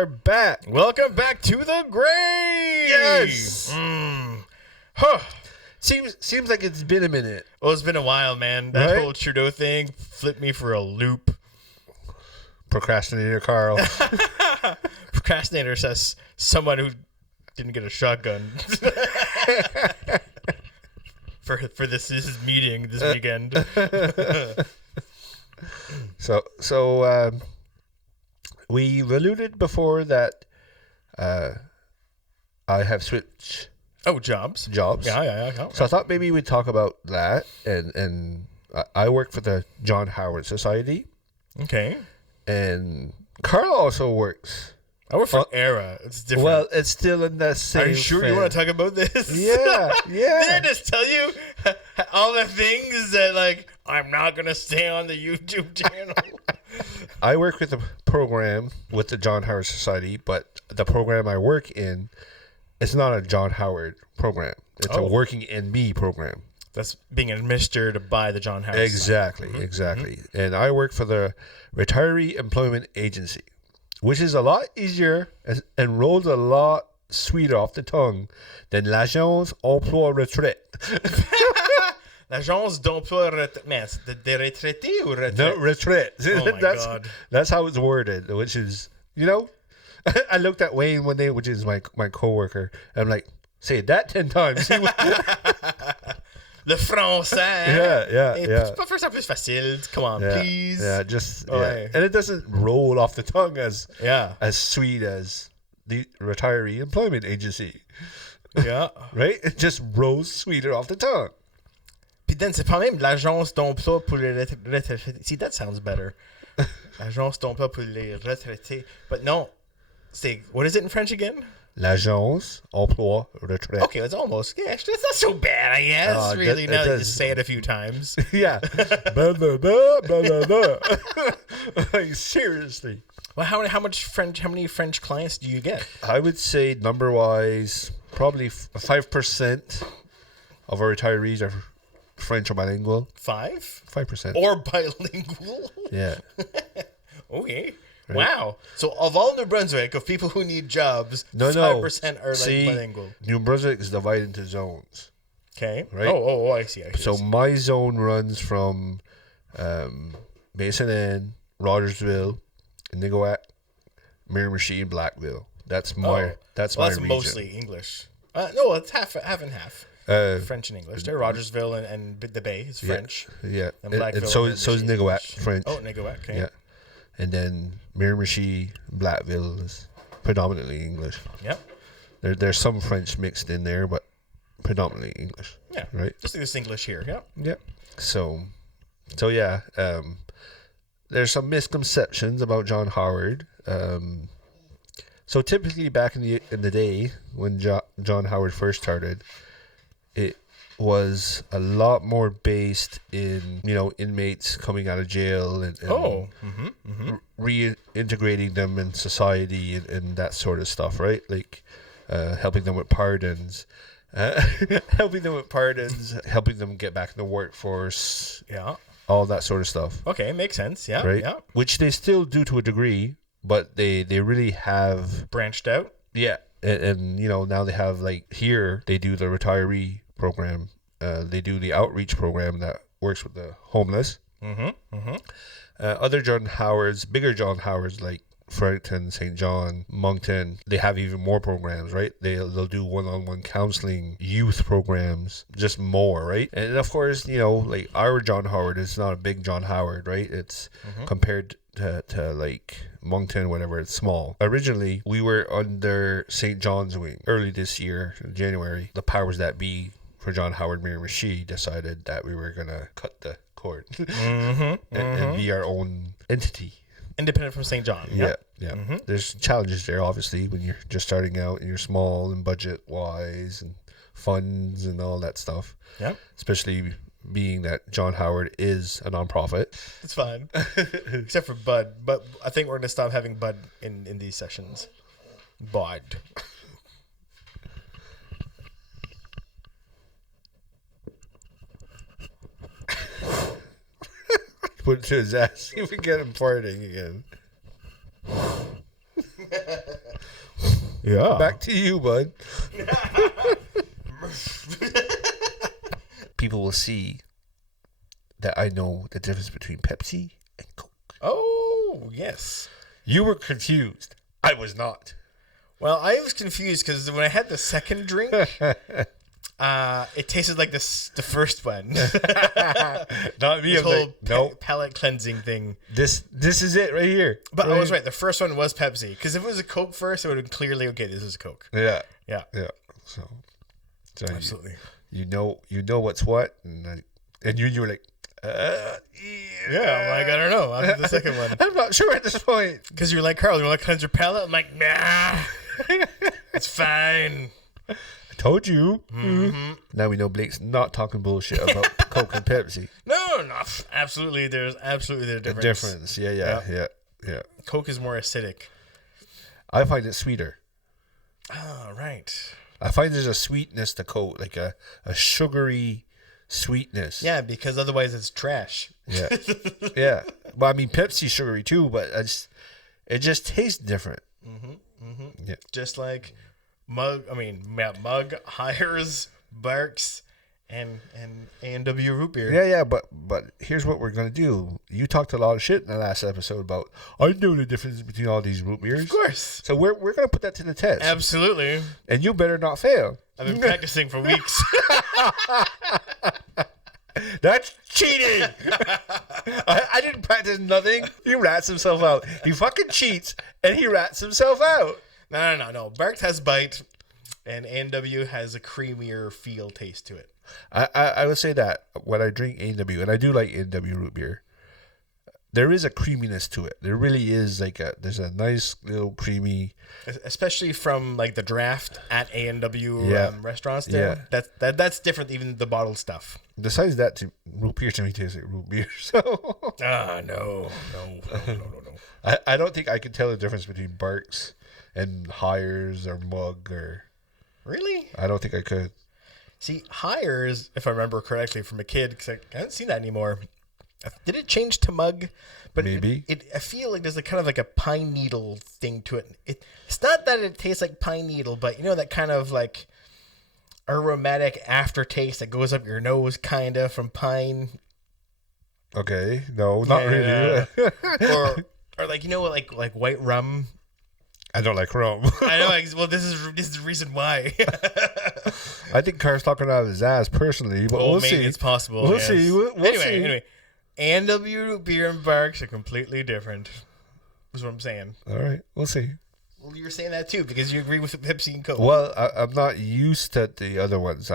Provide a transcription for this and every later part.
are back. Welcome back to the grave. Yes. Huh. Seems like it's been a minute. Well, it's been a while, man. That Right? whole Trudeau thing flipped me for a loop. Procrastinator Carl. Procrastinator says someone who didn't get a shotgun for this meeting this weekend. So we've alluded before that I have switched Jobs. jobs. Yeah. So I thought maybe we'd talk about that. And I work for the John Howard Society. Okay. And Carl also works. I work for ERA. It's different. Well, it's still in that same. Are you sure you want to talk about this? Yeah. Did I just tell you all the things that, like, I'm not going to stay on the YouTube channel? I work with a program with the John Howard Society, but the program I work in is not a John Howard program. It's a working in me program. That's being administered by the John Howard Exactly. And I work for the Retiree Employment Agency, which is a lot easier and rolls a lot sweeter off the tongue than l'Agence Emploi Retraite. L'Agence d'Emploi Retraite. Man, c'est des retraités ou retraite? No, retraite. Oh my God. That's how it's worded, which is, I looked at Wayne one day, which is my coworker, and I'm like, say that 10 times. Le français. Yeah. Tu peux faire ça plus facile. Come on, please. Yeah, Ouais. And it doesn't roll off the tongue as Yeah. sweet as the Retiree Employment Agency, Yeah. right? It just rolls sweeter off the tongue. Puis then, c'est pas même l'Agence d'Emploi pour les retraités. See, that sounds better. L'Agence d'Emploi pour les retraités. But no. C'est, what is it in French again? L'Agence Emploi Retraite. Okay, it's almost. Yeah, it's not so bad, I guess. Really, it now that you does. say it a few times. Yeah. Blah, blah, blah, blah, blah, blah. Like, seriously. Well, how many French clients do you get? I would say number-wise, probably 5% of our retirees are French or bilingual. 5? 5%. Or bilingual? Yeah. Okay. Right. Wow. So of all New Brunswick, of people who need jobs, 5% are like bilingual. New Brunswick is divided into zones. Okay. Right? Oh, I see. So my zone runs from Mason Inn, Rogersville, Niguat, Miramichi, Blackville. That's my that's my that's region. mostly English. No, it's half and half. French and English. There, Rogersville and the Bay is French. Yeah. And Blackville. And so is Niguat French. Oh, Niguat. Okay. Yeah. And then Miramichi, Blackville is predominantly English. Yep. There's some French mixed in there, but predominantly English. Yeah. Right. Just this English here. Yeah. Yeah. So yeah. There's some misconceptions about John Howard. So typically back in the day when John Howard first started, it was a lot more based in inmates coming out of jail and reintegrating them in society and that sort of stuff, right? Like helping them with pardons, helping them get back in the workforce, all that sort of stuff. Okay, makes sense. Yeah, right. Yeah. Which they still do to a degree, but they really have branched out. Yeah, and now they have, like, here they do the retiree program. They do the outreach program that works with the homeless. Other John Howards, bigger John Howards like Fredericton, St. John, Moncton, they have even more programs, right? They'll do one-on-one counseling, youth programs, just more, right? And of course, like our John Howard is not a big John Howard, right? It's compared to like Moncton, whatever, it's small. Originally, we were under St. John's wing. Early this year, in January, the powers that be for John Howard Miramichi decided that we were going to cut the cord and be our own entity. Independent from St. John. Yeah. There's challenges there, obviously, when you're just starting out and you're small and budget-wise and funds and all that stuff. Yeah. Especially being that John Howard is a nonprofit. It's fine. Except for Bud. But I think we're going to stop having Bud in these sessions. Bud. Put it to his ass. See if we get him farting again. Yeah. Back to you, bud. People will see that I know the difference between Pepsi and Coke. Oh, yes. You were confused. I was not. Well, I was confused because when I had the second drink, it tasted like the first one. Not me. This I'm whole like, nope. palate cleansing thing. This is it right here. But I was right. The first one was Pepsi. Because if it was a Coke first, it would have been clearly, okay, this is Coke. Yeah. Yeah. Yeah. So Absolutely. You know what's what, and you were like, Yeah, I'm like, I don't know. After the second one. I'm not sure at this point. Because you're like, Carl, you want to cleanse your palate? I'm like, nah. It's fine. I told you. Mm-hmm. Now we know Blake's not talking bullshit about Coke and Pepsi. No. Absolutely. There's absolutely a difference. Yeah. Coke is more acidic. I find it sweeter. Oh, right. I find there's a sweetness to Coke, like a sugary sweetness. Yeah, because otherwise it's trash. Yeah. Yeah. Well, I mean, Pepsi's sugary too, but it just tastes different. Yeah. Just like Mug, Hires, Barks, and A&W root beer. Yeah, but here's what we're gonna do. You talked a lot of shit in the last episode about I know the difference between all these root beers. Of course. So we're gonna put that to the test. Absolutely. And you better not fail. I've been practicing for weeks. That's cheating. I didn't practice nothing. He rats himself out. He fucking cheats and he rats himself out. No. Barks has bite, and A&W has a creamier feel taste to it. I would say that when I drink A&W, and I do like A&W root beer, there is a creaminess to it. There really is there's a nice little creamy, especially from like the draft at A&W restaurants. Yeah. That's different even the bottled stuff. Besides that, root beer to me tastes like root beer. So no. I don't think I can tell the difference between Barks and Hires or Mug or. Really? I don't think I could. See, Hires, if I remember correctly from a kid, because I haven't seen that anymore. Did it change to Mug? But maybe. I feel like there's a kind of like a pine needle thing to it. It's not that it tastes like pine needle, but you know that kind of like aromatic aftertaste that goes up your nose, kind of from pine. Okay, no, not really. or like like white rum. I don't like rum. I know. Well, this is the reason why. I think Carl's talking out of his ass personally, but we'll see. It's possible. We'll see. We'll see. Anyway, A&W beer and Barks are completely different. Is what I'm saying. All right, we'll see. Well, you're saying that too because you agree with Pepsi and Coke. Well, I'm not used to the other ones.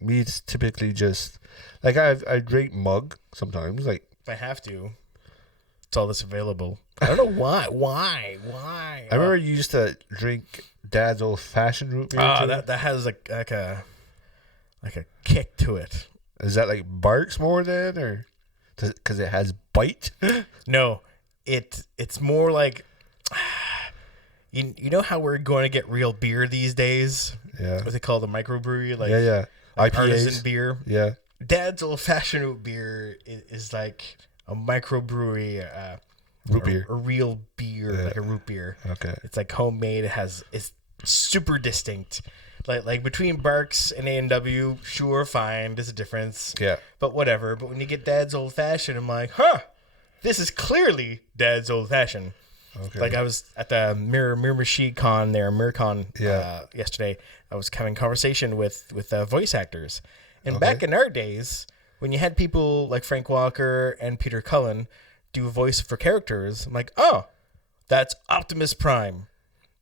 Me. It's typically just like I drink Mug sometimes. Like if I have to, it's all that's available. I don't know why. Why? I remember you used to drink Dad's old fashioned root beer. That has like a kick to it. Is that like Barks more than or because it has bite? No, it's more like you know how we're going to get real beer these days. Yeah, what they call the microbrewery, like IPAs, artisan beer. Yeah, Dad's old fashioned root beer is like a microbrewery. Root beer. A real beer, like a root beer. Okay. It's like homemade. It's super distinct. Like between Barks and A&W, sure, fine, there's a difference. Yeah. But whatever. But when you get Dad's Old Fashioned, I'm like, this is clearly Dad's Old Fashioned. Okay. Like I was at the Miramachi Con there, Miracon, yesterday. I was having conversation with voice actors. And back in our days, when you had people like Frank Walker and Peter Cullen do voice for characters, I'm like, oh, that's Optimus Prime.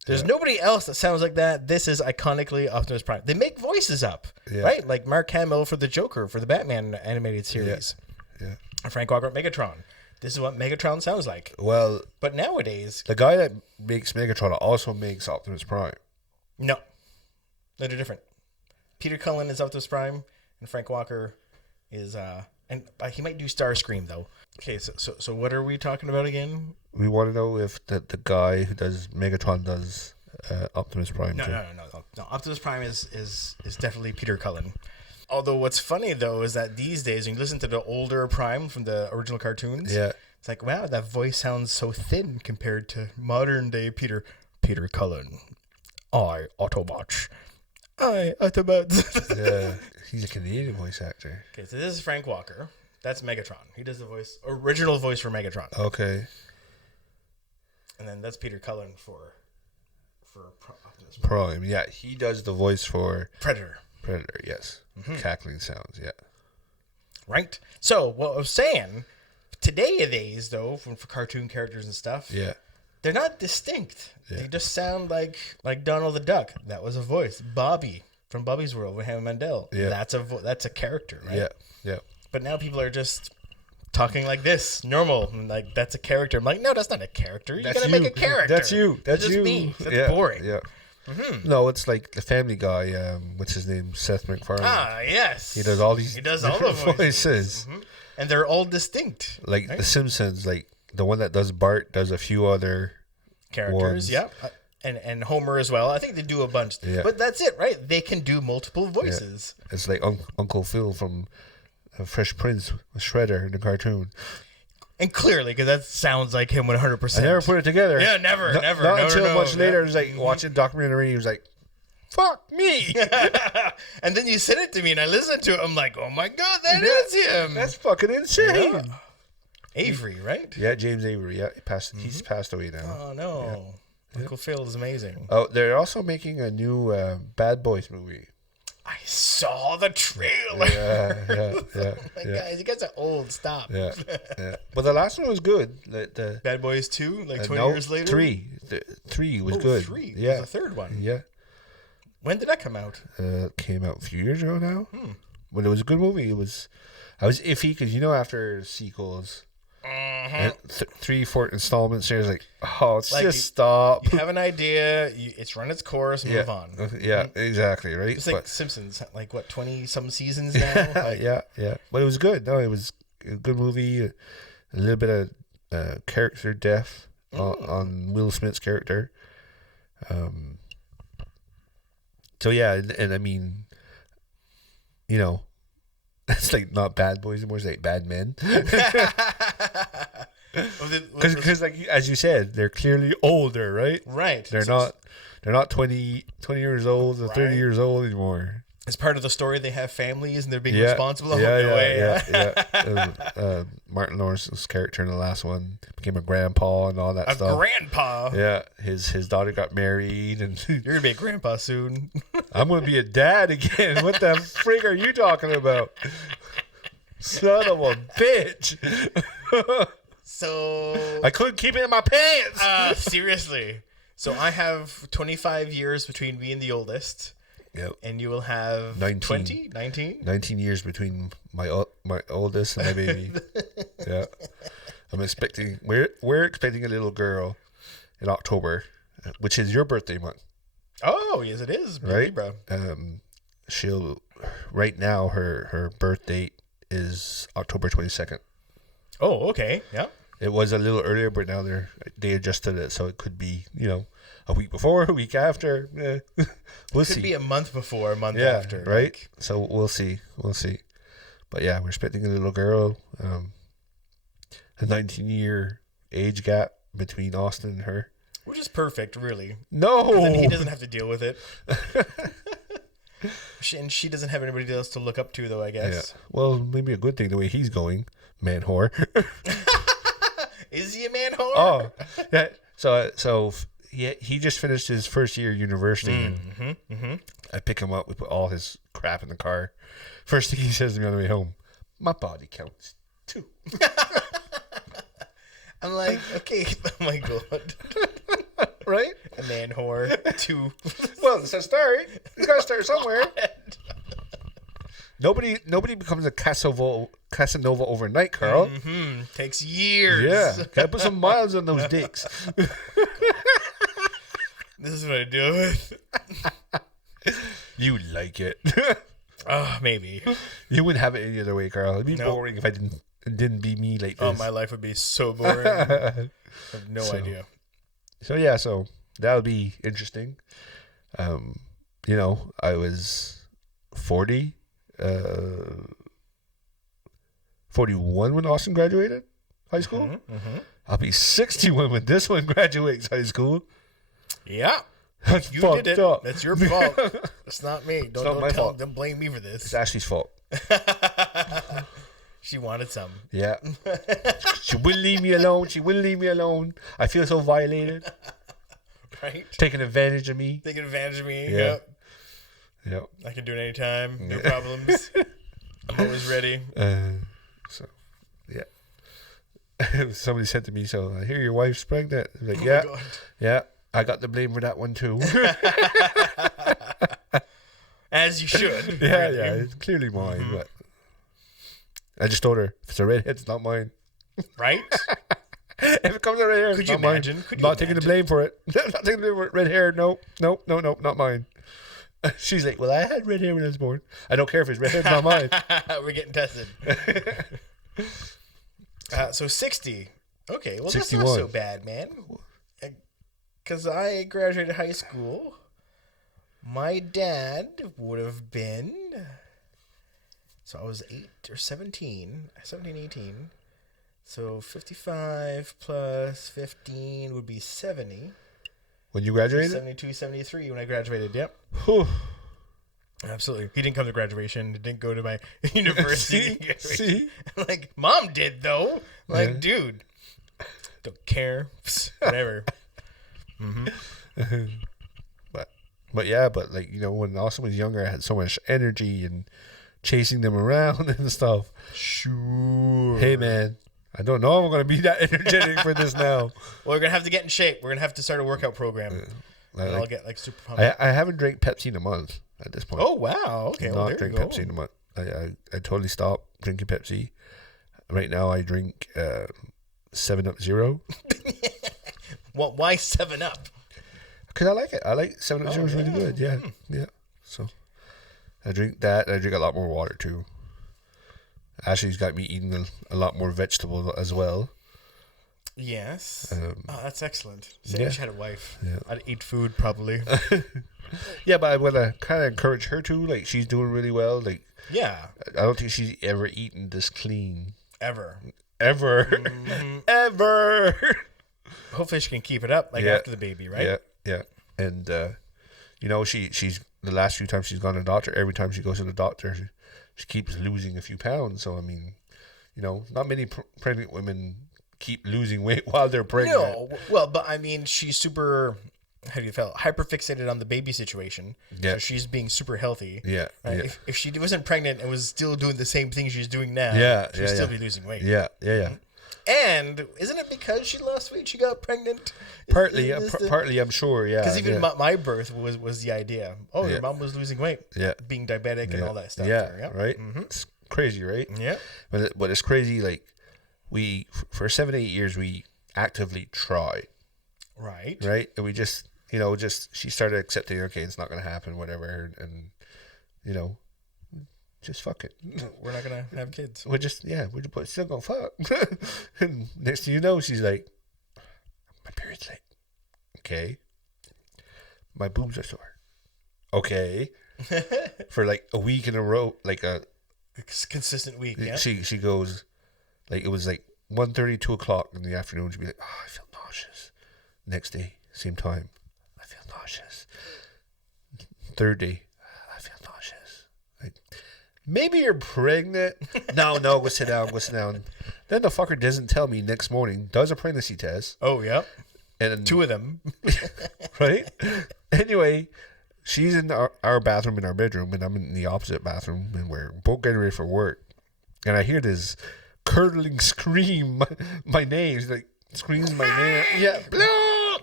There's nobody else that sounds like that. This is iconically Optimus Prime. They make voices up, right? Like Mark Hamill for the Joker for the Batman animated series. Yeah. Frank Walker at Megatron. This is what Megatron sounds like. Well, but nowadays, the guy that makes Megatron also makes Optimus Prime. No, they're different. Peter Cullen is Optimus Prime, and Frank Walker is and he might do Starscream though. Okay, so what are we talking about again? We want to know if the guy who does Megatron does Optimus Prime. No. Optimus Prime is definitely Peter Cullen. Although what's funny though is that these days when you listen to the older Prime from the original cartoons, it's like, wow, that voice sounds so thin compared to modern day Peter Cullen. I, Autobots. I, Autobots. Yeah, he's a Canadian voice actor. Okay, so this is Frank Walker. That's Megatron. He does the original voice for Megatron. Okay. And then that's Peter Cullen for Optimus Prime. Yeah, he does the voice for Predator. Predator, yes. Cackling sounds, yeah. Right? So, what I was saying, today's, though, for cartoon characters and stuff, Yeah. they're not distinct. Yeah. They just sound like Donald the Duck. That was a voice. Bobby from Bobby's World with Hammond Mandel. Yeah. That's a character, right? Yeah, yeah. But now people are just talking like this, normal, and like that's a character. I'm like, no, that's not a character. You gotta make a character. That's you. That's just you. me. That's boring. Yeah. No, it's like the Family Guy. What's his name? Seth MacFarlane. Ah, yes. He does all these. He does all the different voices. voices. And they're all distinct. Like right? The Simpsons. Like the one that does Bart does a few other characters. ones. Yeah. And Homer as well. I think they do a bunch. Yeah. But that's it, right? They can do multiple voices. Yeah. It's like Uncle Phil from Fresh Prince with Shredder in the cartoon. And clearly, because that sounds like him 100%. I never put it together. Yeah, never. Not No, until much later. Yeah. It was like watching a documentary. He was like, "Fuck me." And then you sent it to me, and I listened to it. I'm like, oh my god, that is him. That's fucking insane. Yeah. Avery, right? Yeah, James Avery. Yeah, he's passed away now. Oh no, Uncle Phil is amazing. Oh, they're also making a new Bad Boys movie. I saw the trailer. Yeah. Guys, you guys are old. Stop. Yeah. But the last one was good. The Bad Boys 2, like 20 years later. 3. 3 was good. 3. Yeah. There's a third one. Yeah. When did that come out? Came out a few years ago now. But it was a good movie. I was iffy because after sequels. And 3-4 installments. There's like, just stop. You have an idea. It's run its course. Move on. Yeah, exactly. Right. It's like Simpsons. Like what, 20 some seasons now? Like, yeah. But it was good. No, it was a good movie. A little bit of character depth on Will Smith's character. So yeah, and I mean, it's like not Bad Boys anymore. It's like Bad Men. Because like as you said, they're clearly older, right? Right. They're not 20 years old or 30 years old anymore. As part of the story, they have families and they're being responsible the whole way. Martin Lawrence's character in the last one became a grandpa and all that stuff. A grandpa. Yeah, his daughter got married, and you're gonna be a grandpa soon. I'm gonna be a dad again. What the frig are you talking about? Son of a bitch. So I couldn't keep it in my pants. Seriously. So I have 25 years between me and the oldest. Yep. And you will have 19? 19 years between my oldest and my baby. Yeah. We're expecting a little girl in October, which is your birthday month. Oh, yes it is, right, bro. She'll right now her birth date is October 22nd. Oh, okay. Yeah. It was a little earlier, but now they adjusted it, so it could be, a week before, a week after. We'll see. Could be a month before, a month after. Right? Like. So we'll see. But yeah, we're expecting a little girl. A 19-year age gap between Austin and her. Which is perfect, really. No! Then he doesn't have to deal with it. And she doesn't have anybody else to look up to, though, I guess. Yeah. Well, maybe a good thing the way he's going. Man whore. Is he a man whore? Oh. Yeah. So he just finished his first year of university. I pick him up. We put all his crap in the car. First thing he says to me on the way home, my body counts 2. I'm like, okay, oh my god. Right? A man whore, 2. Well, it's a start. You gotta start somewhere. Nobody becomes a Casanova overnight, Carl. Takes years. Yeah. Gotta put some miles on those dicks. This is what I deal with. You like it. Maybe. You wouldn't have it any other way, Carl. It'd be boring if it didn't be me like this. Oh, my life would be so boring. I have no idea. So yeah, that'll be interesting. I was 40, 41 when Austin graduated high school. I'll be 61 when this one graduates high school. Yeah. That's You fucked did it. up. That's your fault. It's not me. Don't blame me for It's this. Ashley's fault. She wanted some. Yeah. She wouldn't leave me alone. She wouldn't leave me alone. I feel so violated. Right? Taking advantage of me. Taking advantage of me. Yeah. Yep. Yep. I can do it anytime. No problems. I'm always ready. So, yeah. Somebody said to me, so I hear your wife's pregnant. I'm like, yeah. God. Yeah. I got the blame for that one too. As you should. Yeah, really. yeah. It's clearly mine, but I just told her, if it's a redhead, it's not mine. Right? If it comes out right here, Could you not mine. imagine? Could you Not taking the blame for it. Not taking the blame for it. Red hair, no, not mine. She's like, well, I had red hair when I was born. I don't care if it's red hair, it's not mine. We're getting tested. So 60. Okay, well, 61. that's not so bad, man. Because I graduated high school. My dad would have been... So I was 17, 18. So 55 plus 15 would be 70. When you graduated? 72, 73 when I graduated, yep. Whew. Absolutely. He didn't come to graduation. He didn't go to my university. See? Like, Mom did, though. Like, dude. Don't care. Whatever. But yeah, but like, you know, when Austin was younger, I had so much energy and chasing them around and stuff. Sure. Hey, man, I don't know if I'm going to be that energetic for this now. Well, we're going to have to get in shape. We're going to have to start a workout program. I'll get, like, super pumped. I haven't drank Pepsi in a month at this point. Oh, wow. Okay, well, there you go. Pepsi in a month. I totally stopped drinking Pepsi. Right now, I drink 7-Up Zero. Well, why 7-Up? Because I like it. I like 7-Up Zero is really good. Yeah, yeah. So I drink that. And I drink a lot more water too. Ashley's got me eating a lot more vegetable as well. Yes. That's excellent. So yeah. I had a wife. Yeah. I'd eat food probably. Yeah, but I want to kind of encourage her too. Like, she's doing really well. Like, Yeah. I don't think she's ever eaten this clean. Ever. Ever. Ever. Hopefully she can keep it up after the baby, right? Yeah, yeah. And, you know, she's the last few times she's gone to the doctor, every time she goes to the doctor, she keeps losing a few pounds. So, I mean, you know, not many pregnant women keep losing weight while they're pregnant. No. Well, but I mean, she's super... How do you feel? Hyperfixated on the baby situation. Yeah. So she's being super healthy. Yeah. Right? Yeah. If she wasn't pregnant and was still doing the same thing she's doing now, she'd still be losing weight. Yeah, yeah, yeah. And isn't it because she lost weight she got pregnant? Partly, partly, I'm sure, yeah. Because even my birth was the idea. Oh, your mom was losing weight. Yeah. Being diabetic and all that stuff. Yeah, there, right? It's crazy, right? Yeah. But it's crazy, like, we, for 7-8 years, we actively try. Right. Right? And we just... You know, she started accepting, okay, it's not going to happen, whatever. And, you know, just fuck it. We're not going to have kids. We're still going to fuck. And next thing you know, she's like, my period's late. Okay. My boobs are sore. Okay. For like a week in a row, like a consistent week, yeah. She goes, like, it was like 1:30, 2 o'clock in the afternoon. She'd be like, oh, I feel nauseous. Next day, same time. Nauseous. Third day, I feel nauseous. Like, maybe you're pregnant. No, go sit down. Then the fucker doesn't tell me next morning, does a pregnancy test. Oh, yeah. And 2 of them. Right? Anyway, she's in our bathroom in our bedroom, and I'm in the opposite bathroom, and we're both getting ready for work. And I hear this curdling scream, my name. She's like, screams my name. Yeah, blah!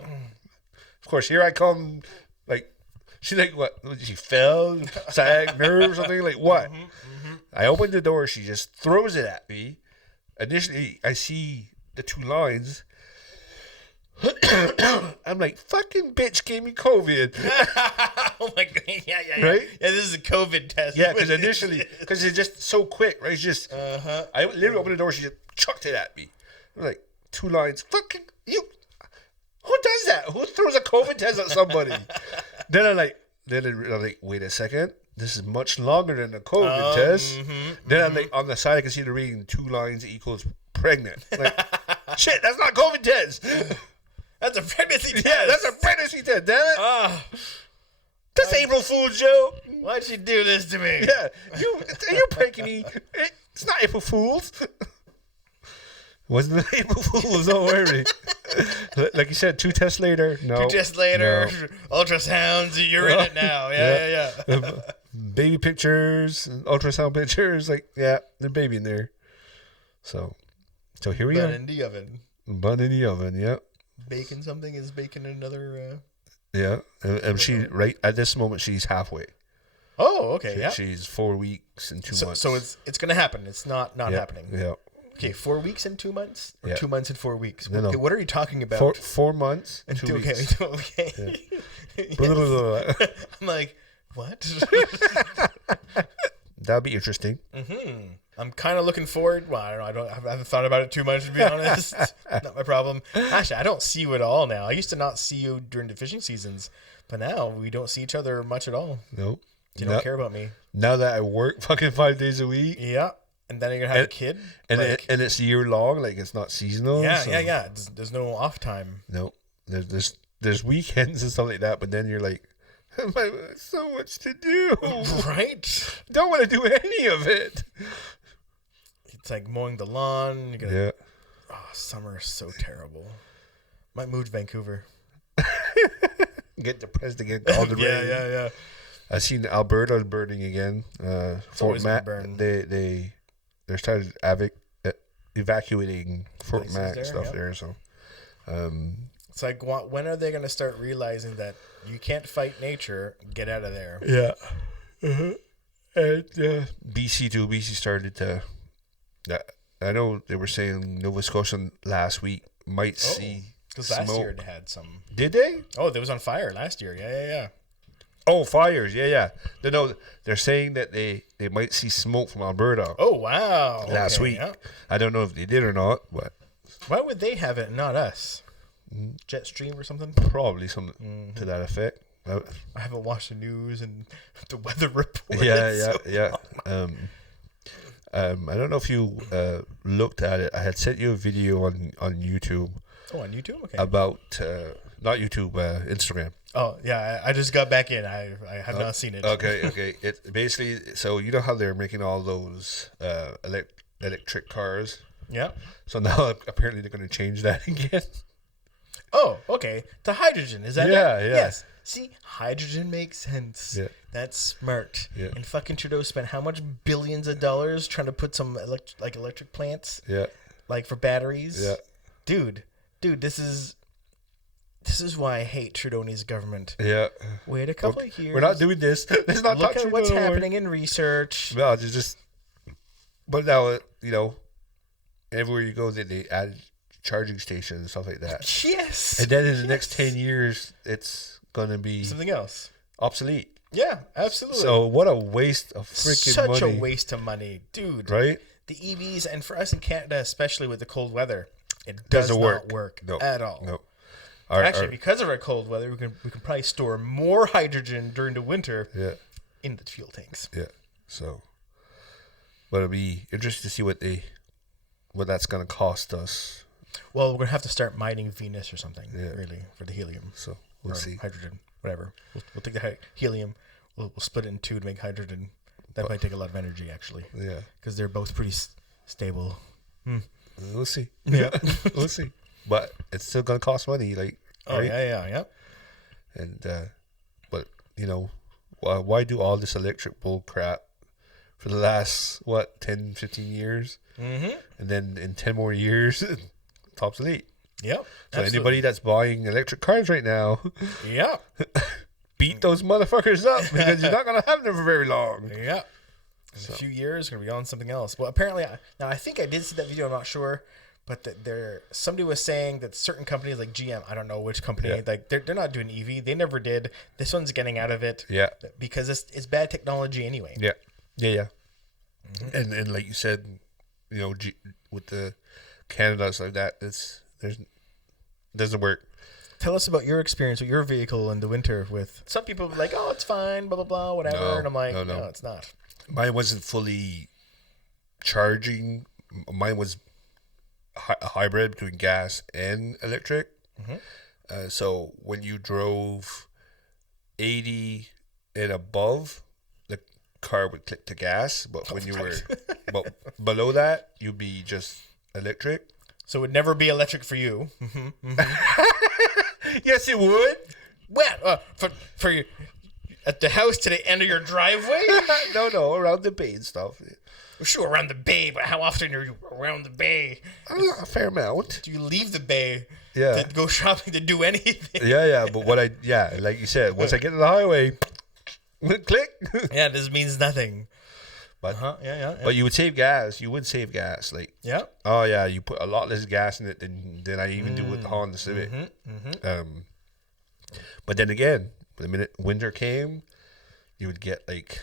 Of course, here I come, like, she's like, what? She fell, sag, nerve, something? Like, what? I opened the door, she just throws it at me. Initially, I see the 2 lines. I'm like, fucking bitch gave me COVID. Oh my God. Yeah. Right? Yeah, this is a COVID test. Yeah, because initially, because it's just so quick, right? It's just, I literally opened the door, she just chucked it at me. I'm like, 2 lines, fucking, you. Who does that? Who throws a COVID test at somebody? Then I'm like, wait a second. This is much longer than a COVID test. Then I'm like, on the side, I can see the reading 2 lines equals pregnant. Like, shit, that's not a COVID test. That's a pregnancy test. Yeah, that's a pregnancy test, damn it. Ah, That's April Fool's, Joe. why'd you do this to me? Yeah, you're pranking me. It's not April Fool's. Wasn't it April Fool's? Don't worry. Like you said, 2 tests later. No. 2 tests later, ultrasounds. You're in it now. Yeah. Baby pictures, ultrasound pictures. Like, yeah, they're baby in there. So here we Bun are. in the oven. Bun in the oven. Yeah. Baking something is baking another. Yeah, and she right at this moment she's halfway. Oh, okay. Yeah. She's 4 weeks and 2 months. So it's gonna happen. It's not happening. Yeah. Okay, 4 weeks and 2 months, or Yeah. 2 months and 4 weeks. No. Okay, what are you talking about? 4 months, 2 weeks. Okay. Yeah. I'm like, what? That'd be interesting. I'm kind of looking forward. Well, I don't know. I haven't thought about it too much, to be honest. Not my problem. Actually, I don't see you at all now. I used to not see you during the fishing seasons, but now we don't see each other much at all. Nope. You don't care about me. Now that I work fucking 5 days a week. Yeah. And then you're going to have a kid. And it's year long, like it's not seasonal. Yeah, so. yeah. There's no off time. No. There's weekends and stuff like that, but then you're like, so much to do. Right? Don't want to do any of it. It's like mowing the lawn. You gotta, Yeah. Oh, summer is so terrible. Might move to Vancouver. Get depressed again. Call the rain. Yeah. I've seen Alberta burning again. Fort Mac. Burn. They're started evacuating Fort Places Mac there, stuff yep. there. So, It's like, when are they going to start realizing that you can't fight nature? Get out of there. yeah. And BC too. BC started to. I know they were saying Nova Scotia last week might see Because smoke. last year it had some. Did they? Oh, they was on fire last year. Yeah. Oh, fires. Yeah. No, they're saying that they might see smoke from Alberta Oh, wow. last Okay, week. yeah. I don't know if they did or not, but Why would they have it and not us? Jetstream or something? probably something to that effect. I haven't watched the news and the weather report. Yeah. I don't know if you looked at it. I had sent you a video on YouTube Oh, on YouTube? Okay. about not YouTube, Instagram. Oh, yeah. I just got back in. I have not seen it. Okay. It basically, so you know how they're making all those electric cars. Yeah. So now apparently they're going to change that again. Oh, okay. To hydrogen. Is that it? Yeah. Yes. See, hydrogen makes sense. Yeah. That's smart. Yeah. And fucking Trudeau spent how much billions of dollars trying to put some electric plants, Yeah. like for batteries? Yeah. Dude, this is why I hate Trudeau and his government. Yeah. Wait a couple of years. We're not doing this. Let's not Look talk at what's Trudeau. happening in research. No, just. But now, everywhere you go, they add charging stations and stuff like that. Yes. And then in the next 10 years, it's going to be Something else. obsolete. Yeah, absolutely. So what a waste of freaking money. Such a waste of money, dude. Right? The EVs, and for us in Canada, especially with the cold weather, it does Doesn't not work No. at all. No. Actually, because of our cold weather, we can probably store more hydrogen during the winter in the fuel tanks. Yeah. So, but it'll be interesting to see what that's going to cost us. Well, we're gonna have to start mining Venus or something, Yeah. really, for the helium. So we'll or see. hydrogen, whatever. We'll take the helium. We'll split it in two to make hydrogen. That might take a lot of energy, actually. Yeah. Because they're both pretty stable. We'll see. Yeah. We'll see. But it's still going to cost money. Like, Oh, right? yeah. And, but, why do all this electric bull crap for the last, 10, 15 years? Mm-hmm. And then in 10 more years, it's obsolete. Yep. So anybody that's buying electric cars right now, Yeah. beat those motherfuckers up because you're not going to have them for very long. Yeah. In a few years, going to be on something else. Well, apparently, now I think I did see that video. I'm not sure, but somebody was saying that certain companies like GM, I don't know which company, like they're not doing EV. They never did. This one's getting out of it. Yeah. Because it's bad technology anyway. Yeah. Mm-hmm. And like you said, with the Canada's like that, doesn't work. Tell us about your experience with your vehicle in the winter. With some people are like, oh, it's fine, blah blah blah, whatever, No, and I'm like, no. no, it's not. Mine wasn't fully charging. Mine was a hybrid between gas and electric. Mm-hmm. So when you drove 80 and above, the car would click to gas. But when you were below that, you'd be just electric. So it would never be electric for you. Yes, it would. Well, for you at the house to the end of your driveway? No, around the bay and stuff. Sure, around the bay, but how often are you around the bay? A fair amount. Do you leave the bay Yeah. to go shopping to do anything? Yeah, but like you said, once I get to the highway, click. Yeah, this means nothing. But Yeah. but you would save gas. You would save gas. Like, Yeah. oh yeah, you put a lot less gas in it than I even do with the Honda Civic. But then again, the minute winter came, you would get like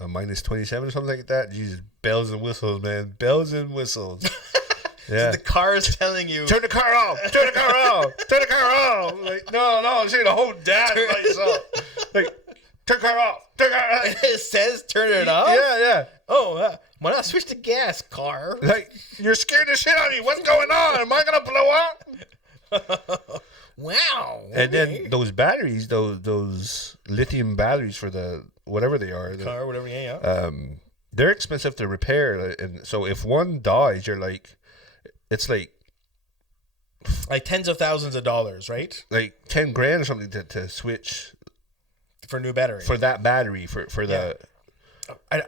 a minus 27 or something like that. Jesus, bells and whistles, man, bells and whistles. Yeah. So the car is telling you, Turn the car off. Turn the car off. Turn the car off. Like, no, I'm saying the whole damn place up. Like, turn the car off. Turn the car off. it says turn it off? Yeah. Oh, why not switch to gas, car? Like, you're scaring the shit out of me. What's going on? Am I gonna blow up? Wow. And then those batteries, those lithium batteries for the whatever they are, car, whatever, yeah. they're expensive to repair. And so if one dies, you're like, it's like tens of thousands of dollars, right? like 10 grand or something to switch For a new battery. for that battery for the.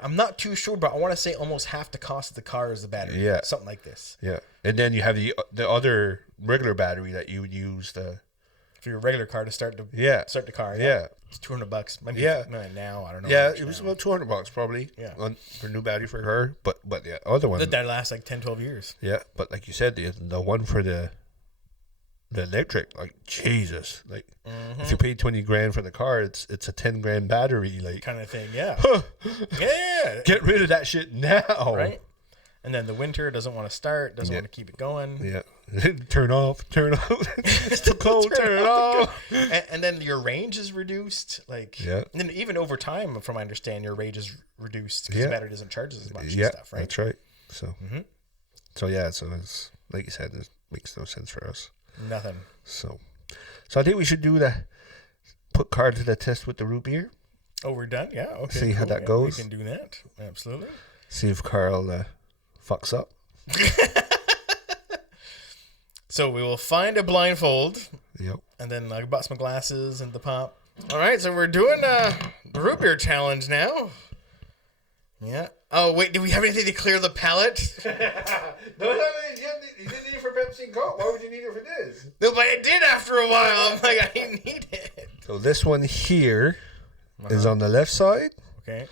I'm not too sure, but I want to say almost half the cost of the car is the battery. Yeah. Something like this. Yeah, and then you have the other regular battery that you would use to. For your regular car to start the car. Yeah. It's $200. Maybe now, I don't know. Yeah, it was about $200 probably. Yeah. For a new battery for her, but the other one. That lasts like 10, 12 years. Yeah, but like you said, the one for the electric, like Jesus, like if you pay 20 grand for the car, it's a 10 grand battery, like Kind of thing, yeah. Yeah. get rid of that shit now, Right? And then the winter doesn't want to start, doesn't want to keep it going. Yeah, turn off. It's too cold. Turn it off. And then your range is reduced. Like, Yeah. And then even over time, from what I understand, your range is reduced because the battery doesn't charge as much Yeah, and stuff, right? that's right. So, so it's like you said, it makes no sense for us. Nothing. So I think we should put car to the test with the root beer. Oh, we're done? Yeah. Okay. See how that goes. We can do that. Absolutely. See if Carl fucks up. So we will find a blindfold. Yep. And then I bought some glasses and the pop. All right, so we're doing the root beer challenge now. Yeah. Oh, wait, do we have anything to clear the palate? No, you didn't need it for Pepsi and Coke. Why would you need it for this? No, but I did after a while. I'm like, I didn't need it. So this one here is on the left side, Okay.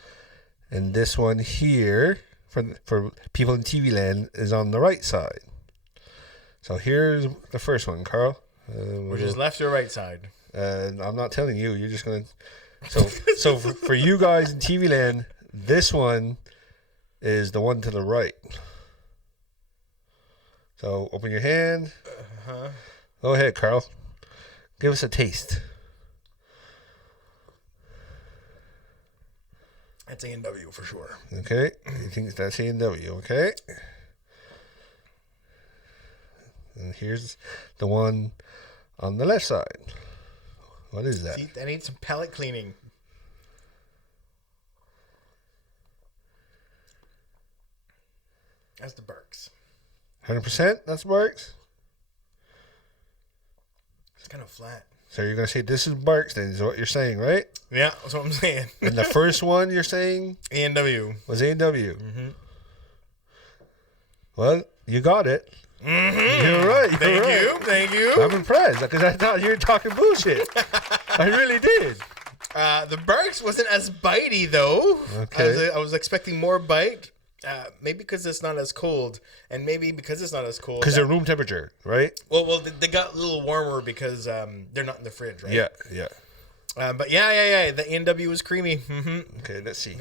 and this one here for people in TV land is on the right side. So here's the first one, Carl. Which is left or right side? I'm not telling you. You're just gonna. So for you guys in TV land, this one is the one to the right. So open your hand. Go ahead, Carl. Give us a taste. That's A&W for sure. Okay. You think that's A&W, okay? And here's the one on the left side. What is that? See, I need some palate cleaning. That's the Burks. 100%? That's Barks? It's kind of flat. So you're going to say this is Barks then, is what you're saying, right? Yeah, that's what I'm saying. And the first one you're saying A&W. was A&W. Well, you got it. You're right. Thank you. I'm impressed because I thought you were talking bullshit. I really did. The Burks wasn't as bitey though. Okay. I was expecting more bite. Maybe because it's not as cold, and maybe because it's not as cold. Because they're room temperature, right? Well, they got a little warmer because they're not in the fridge, right? Yeah. But yeah. The A&W was creamy. Okay, let's see.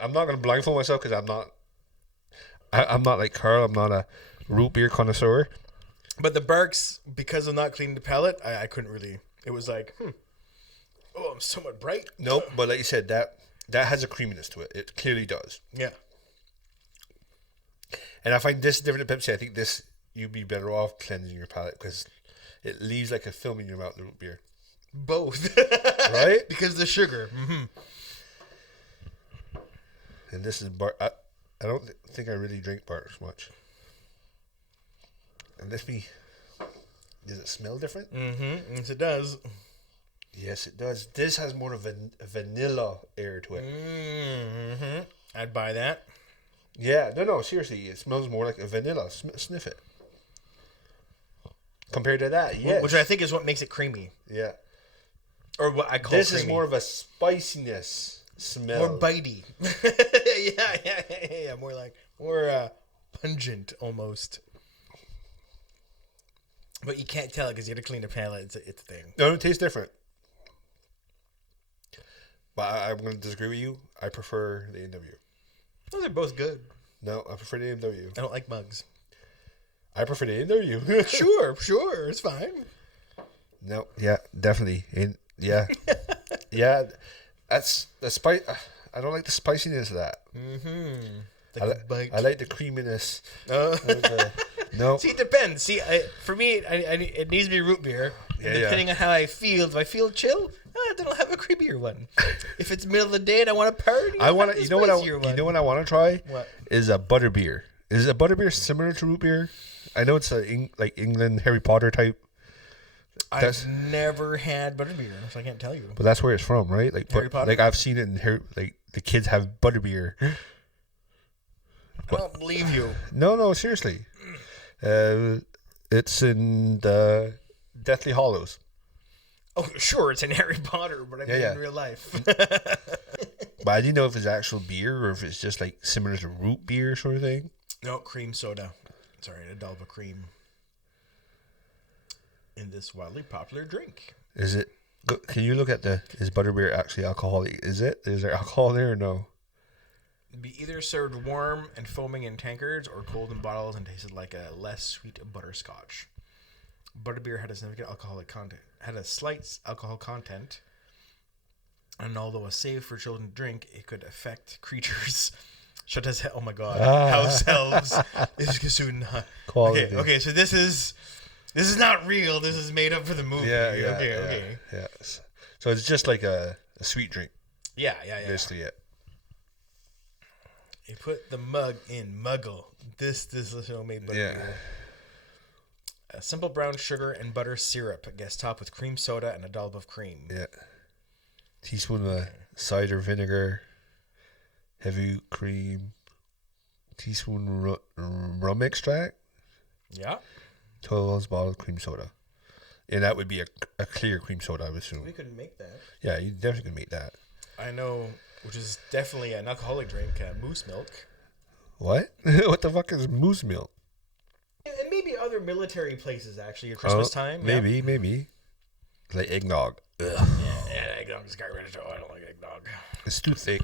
I'm not gonna blindfold myself because I'm not like Carl. I'm not a root beer connoisseur. But the Burks, because of not cleaning the palate, I couldn't really. It was like, oh, I'm somewhat bright. Nope. But like you said, that has a creaminess to it. It clearly does. Yeah. And I find this different than Pepsi. I think this you'd be better off cleansing your palate because it leaves like a film in your mouth. The root beer, Both. right? Because of the sugar. Mm-hmm. And this is I don't think I really drink Bart's much. And does it smell different? Mm-hmm. Yes, it does. Yes, it does. This has more of a vanilla air to it. Mm-hmm. I'd buy that. Yeah, no, seriously, it smells more like a vanilla. Sniff it. Compared to that, yes. Which I think is what makes it creamy. Yeah. Or what I call This creamy. is more of a spiciness smell. More bitey. yeah. More pungent almost. But you can't tell it because you have to clean the palate. It's a thing. No, it tastes different. But I'm going to disagree with you. I prefer the A&W. Oh, they're both good. No, I prefer the A&W. I don't like mugs. I prefer the A&W. Sure. It's fine. No, yeah, definitely. Yeah. That's the spice. I don't like the spiciness of that. Bite. I like the creaminess. Oh. No. See, it depends. See, for me, it needs to be root beer. Yeah, depending on how I feel, if I feel chill, then I'll have a creamier one. If it's middle of the day and I want to party, I want to. you You know what I want to try? What? Is a butterbeer. Is a butterbeer similar to root beer? I know it's like England Harry Potter type. I've never had butterbeer, so I can't tell you. But that's where it's from, right? Like Harry Potter? Like I've seen it in like the kids have butterbeer. I don't believe you. No, seriously. It's in the Deathly Hallows. Oh, sure, it's in Harry Potter, but I mean in real life. But I didn't know if it's actual beer or if it's just like similar to root beer sort of thing. No, cream soda. Sorry, a dollop of cream in this wildly popular drink. Is it? Can you look at is butterbeer actually alcoholic? Is it? Is there alcohol there or no? It'd be either served warm and foaming in tankards or cold in bottles and tasted like a less sweet butterscotch. Butterbeer had a significant alcoholic content, had a slight alcohol content, and although a safe for children to drink, it could affect creatures such as house elves. Okay, so this is not real. This is made up for the movie. Okay. Yeah. So it's just like a sweet drink. Yeah. Basically it. They put the mug in Muggle. This is homemade butterbeer. Yeah. A simple brown sugar and butter syrup gets topped with cream soda and a dollop of cream. Yeah. Teaspoon of cider vinegar, heavy cream, teaspoon rum extract. Yeah. 12 ounce bottle of cream soda. And that would be a clear cream soda, I would assume. We could make that. Yeah, you definitely could make that. I know, which is definitely an alcoholic drink, moose milk. What? What the fuck is moose milk? And maybe other military places, actually, at Christmas time. Maybe. Like eggnog. Ugh. Yeah, eggnog is garbage. I don't like eggnog. It's too thick.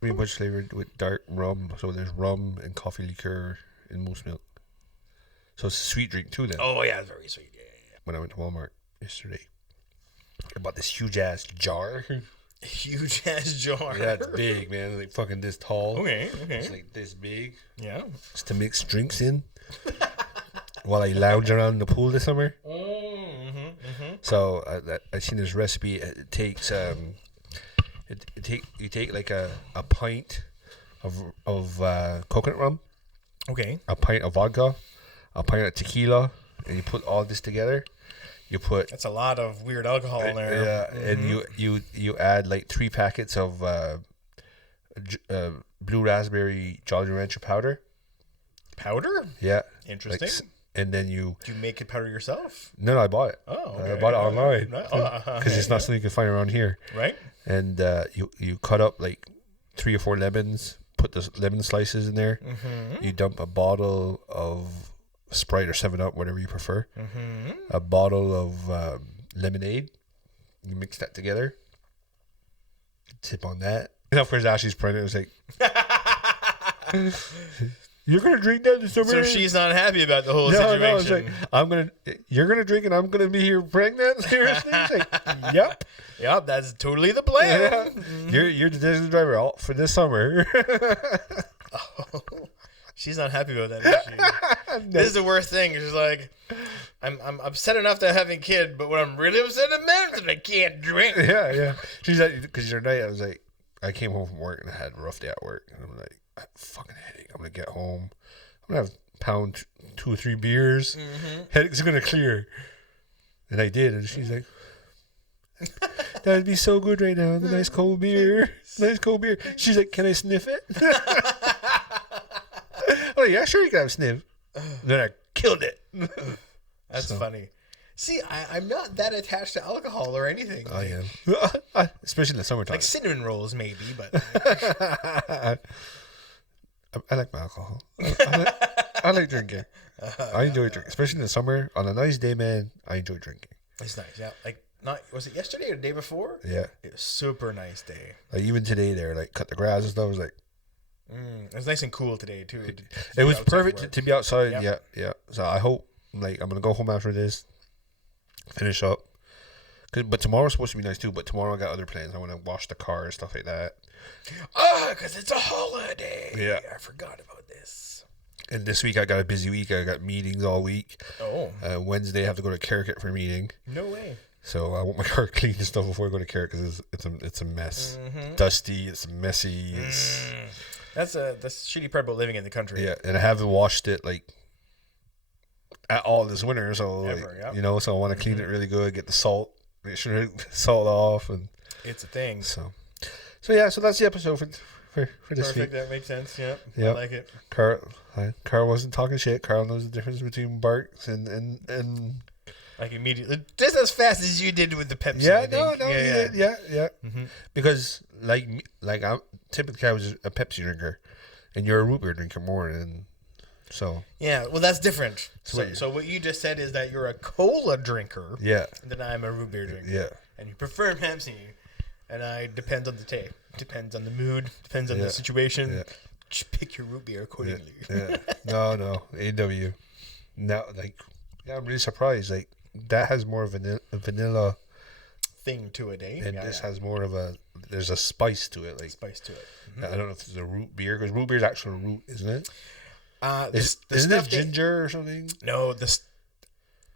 Pretty much flavored with dark rum. So there's rum and coffee liqueur in moose milk. So it's a sweet drink too then. Oh, yeah, it's very sweet. Yeah. When I went to Walmart yesterday, I bought this huge ass jar. Huge ass jar. Yeah, it's big, man. It's like fucking this tall. Okay. It's like this big. Yeah. Just to mix drinks in while I lounge around the pool this summer. So I seen this recipe. It takes you take like a pint of coconut rum, Okay. a pint of vodka, a pint of tequila, and you put all this together. You put That's a lot of weird alcohol in there. yeah, and you add like 3 packets of blue raspberry Jolly Rancher powder. Powder? Yeah, Interesting. and then you Do you make it powder yourself? no, I bought it. Oh, I okay. bought it online Because because it's not something you can find around here. Right? And you cut up like 3 or 4 lemons, put the lemon slices in there. You dump a bottle of Sprite or 7-Up, whatever you prefer. A bottle of lemonade. You mix that together. Tip on that. And of course, Ashley's pregnant. It was like, you're gonna drink that this summer. So she's not happy about the whole situation. No, it's like you're gonna drink and I'm gonna be here pregnant. Seriously, it's like, yep. Yep, that's totally the plan. Yeah. You're the designated driver out for this summer. She's not happy about that, is she? This is the worst thing. She's like, I'm upset enough to having a kid, but what I'm really upset about is that I can't drink. Yeah. She's like, because your night, I was like, I came home from work and I had a rough day at work, and I'm like, I have a fucking headache. I'm gonna get home. I'm gonna have pound 2 or 3 beers. Headache's gonna clear. And I did, and she's like, that'd be so good right now. The nice cold beer. Nice cold beer. She's like, can I sniff it? Oh yeah, sure you can have a sniff. Then I killed it. That's funny. See, I'm not that attached to alcohol or anything. I am. Especially in the summertime. Like cinnamon rolls, maybe, but I like my alcohol. I like drinking. I enjoy drinking, especially in the summer. On a nice day, man, I enjoy drinking. It's nice. Yeah, like was it yesterday or the day before? Yeah, it was a super nice day. Like even today, there, like cut the grass and stuff. I was like, it was nice and cool today too. It was perfect to be outside. Yep. Yeah. So I hope, like, I'm gonna go home after this, finish up. But tomorrow's supposed to be nice too. But tomorrow I got other plans. I want to wash the car and stuff like that. Because it's a holiday. Yeah, I forgot about this. And this week I got a busy week. I got meetings all week. Oh. Wednesday I have to go to Carrick for a meeting. No way. So I want my car cleaned and stuff before I go to Carrick because it's a mess. Dusty. It's messy. That's the shitty part about living in the country. Yeah, and I haven't washed it like at all this winter. So so I want to clean it really good. Get the salt. Make sure it's salt off, and it's a thing. So yeah. So that's the episode for this week. Perfect. That makes sense. Yeah. I like it. Carl wasn't talking shit. Carl knows the difference between Barks and like immediately, just as fast as you did with the Pepsi. Yeah. Because like I'm typically I was a Pepsi drinker, and you're a root beer drinker more than so. Yeah, well, that's different. So what you just said is that you're a cola drinker. Yeah. And then I'm a root beer drinker. Yeah. And you prefer Pepsi, and I depends on the day, depends on the mood, depends on the situation. Yeah. Just pick your root beer accordingly. Yeah. No, AW. Now, I'm really surprised. Like that has more of a vanilla thing to it, eh? And this has more of there's a spice to it. Like spice to it. I don't know if it's a root beer because root beer is actually a root, isn't it? Isn't it ginger or something? No,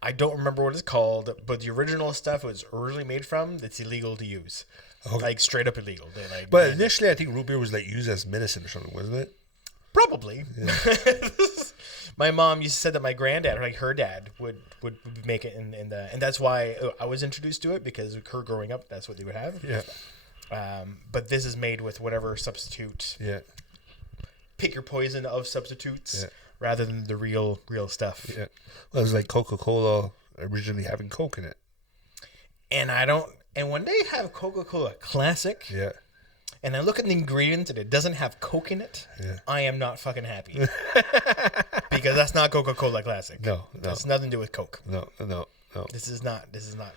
I don't remember what it's called, but the original stuff it was originally made from, it's illegal to use. Okay. Like straight up illegal. But initially, I think root beer was like used as medicine or something, wasn't it? Probably. Yeah. My mom used to say that my granddad, like her dad, would make it in the, and that's why I was introduced to it because her growing up, that's what they would have. Yeah. But this is made with whatever substitute. Yeah. Pick your poison of substitutes rather than the real stuff. Yeah. Well, it was like Coca-Cola originally having Coke in it. And when they have Coca-Cola Classic. Yeah. And I look at the ingredients and it doesn't have Coke in it. Yeah. I am not fucking happy. Because that's not Coca-Cola Classic. No. That's nothing to do with Coke. No. This is not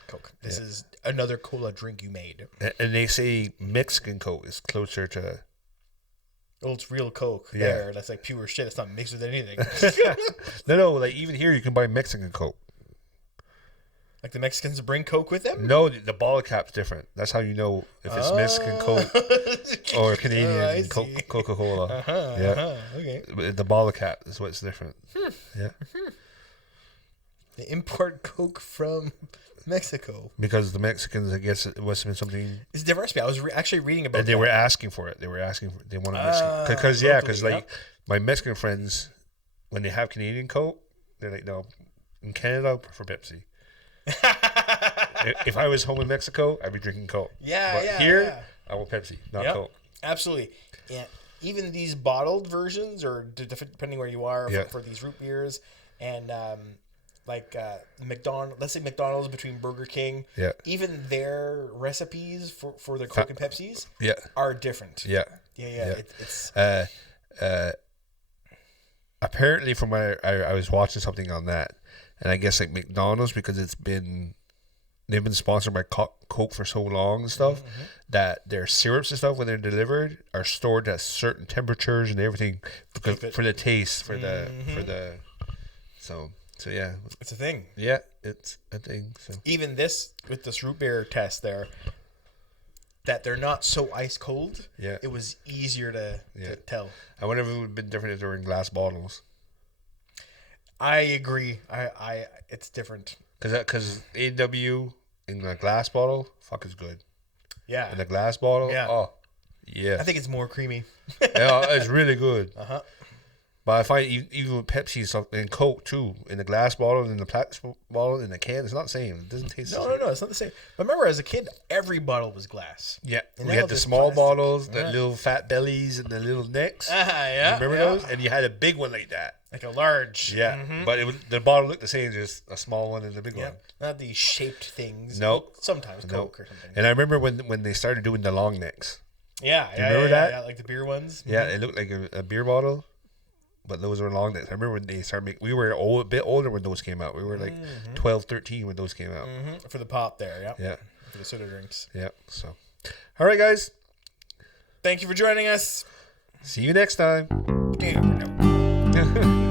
Coke. This is another cola drink you made. And they say Mexican Coke is closer to. Well, it's real Coke. Yeah. There. That's like pure shit. It's not mixed with anything. No. Like even here, you can buy Mexican Coke. Like the Mexicans bring Coke with them? No, the bottle cap's different. That's how you know if it's Mexican Coke or Canadian Coca-Cola. Okay. The bottle cap is what's different. Yeah. They import Coke from Mexico. Because the Mexicans, I guess it must have been something. It's a different recipe. I was actually reading about they were asking for it. They wanted Mexican. Because like my Mexican friends, when they have Canadian Coke, they're like, no, in Canada, I prefer Pepsi. If I was home in Mexico, I'd be drinking Coke. But here, I want Pepsi, not Coke. Absolutely. Yeah. Even these bottled versions, or depending where you are, for these root beers, and let's say McDonald's between Burger King, even their recipes for their Coke and Pepsis are different. Yeah. It's apparently from I was watching something on that, and I guess like McDonald's, because they've been sponsored by Coke for so long and stuff, that their syrups and stuff when they're delivered are stored at certain temperatures and everything for the taste for the so yeah, it's a thing. Yeah, it's a thing. So even with this root beer test there, that they're not so ice cold. Yeah, it was easier to tell. I wonder if it would have been different if they were in glass bottles. I agree. It's different. Because A&W in the glass bottle, fuck is good. Yeah. In the glass bottle, Yeah. oh, yeah. I think it's more creamy. Yeah, it's really good. Uh-huh. But I find even with Pepsi something and Coke too, in the glass bottle, in the plastic bottle, in the can, it's not the same. It doesn't taste the same. No, it's not the same. But remember, as a kid, every bottle was glass. Yeah, And we now had the there's small plastic. bottles, the little fat bellies, and the little necks. Yeah. Remember those? And you had a big one like that. Like a large. Yeah, but the bottle looked the same, just a small one and a big Yeah. one. Not these shaped things. Nope. Sometimes Nope. Coke or something. And I remember when they started doing the long necks. Yeah. you remember that? Yeah, like the beer ones. Yeah, it looked like a beer bottle, but those were long necks. I remember when they started making. We were a bit older when those came out. We were like 12, 13 when those came out. For the pop there, yeah. Yeah, For the soda drinks. yeah. So, all right, guys. Thank you for joining us. See you next time. Damn.